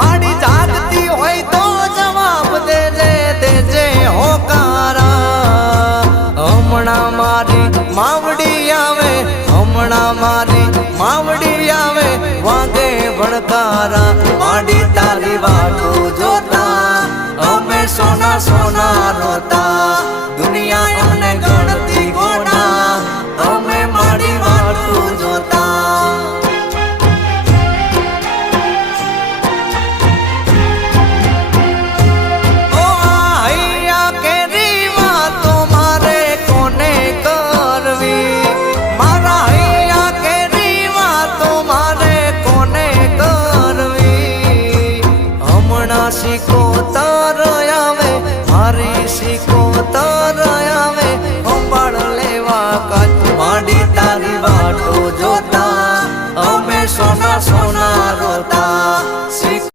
માડી જાગતી હોય તો જવાબ દેજે હોકારા હમણાં મારી માવડી આવે હમણાં મારી માવડી આવે વાગે ભડકારા માડી તારી વાટું જોતા અમે સોના સોના રોતા દુનિયા અમને ગણતી ગોડા અમે માડી વાટું જોતા શીખો